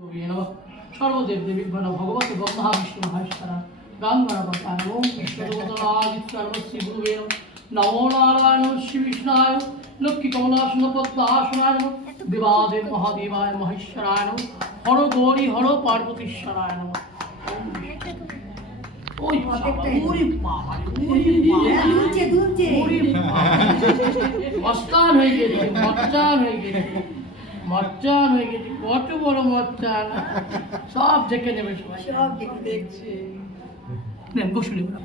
সর্বদেব দেবী ভগবতী মহাবিষ্ণু মহেশ্বরা গঙ্গারাবতার ওম বিষ্ণুদেবতারাজিত্যার্বশ্রী গুরুবে নমো নারায়ণ শ্রী বিষ্ণায় লক্ষ্মী কমলাসন পদ্মাসনায় দেবাদেব মহাদেবায় মহেশ্বরায় হর গৌরী হর পার্বতীশ্বরায় নমঃ। ওই মস্তান হয়ে গেছে, মচ্চান হয়ে গেছে, মচ্চান হয়ে গেছে, কত বড় মচ্চান, সব দেখে নেবে সবাই, সব দেখছে। নেন বসুন এবার।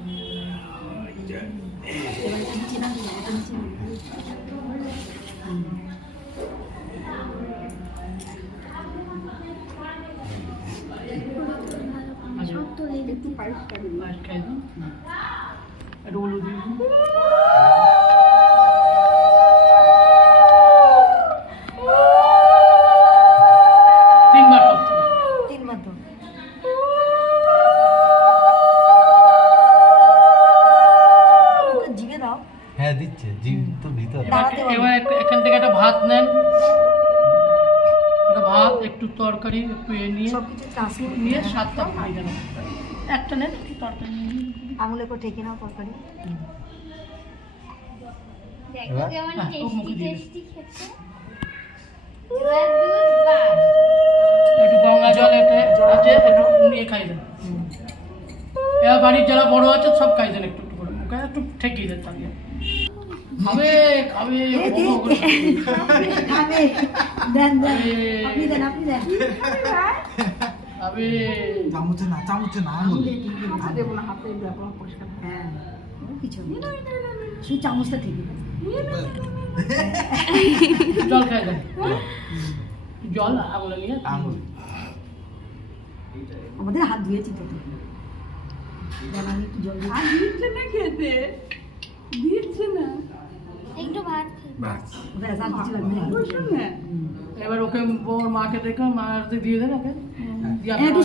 একটু পায়েস খাই দাও, একটু হলুদ দিয়ে দিন। তিনবার তো জিগে দাও। হ্যাঁ দিচ্ছে, জিভ তো ভিতরে। এবার এখান থেকে একটা ভাত নেন, একটা ভাত, একটু তরকারি, একটু এ নিয়ে নিয়ে 7টা খাই গেল। একটা নেন, একটু তরকারি নিয়ে আঙুলে করে ঠেকে নাও তরকারি। একটু গঙ্গা জল এতে একটু নিয়ে খাই দেন। এবার বাড়ির যারা বড় আছে সব খাই দেন, একটু একটু করে মুখে একটু ঠেকিয়ে দেন। তাকে খাবে খাবে খাবে, দেন দেন, আপনি দেন, আপনি দেন। খাবে চামচে না, চামচে না, আঙুলে। দেবো না, হাতে ব্যাপার পরিষ্কার। হ্যাঁ কিছু শুধু চামচটা ঠেকে দেন। জল খাই দেন, জল আঙুলে নিয়ে আঙুল। আমাদের হাত ধুয়েছি তো, দেন আমি একটু জল আর দিচ্ছে না খেতে, দিচ্ছে না। একটু ভাত ব্যাস। ব্যাস, আর কিছু লাগবে না। বসুন না। এবার ওকে ওর মাকে দেখে মা দিয়ে দেন ওকে। দিয়ে একটু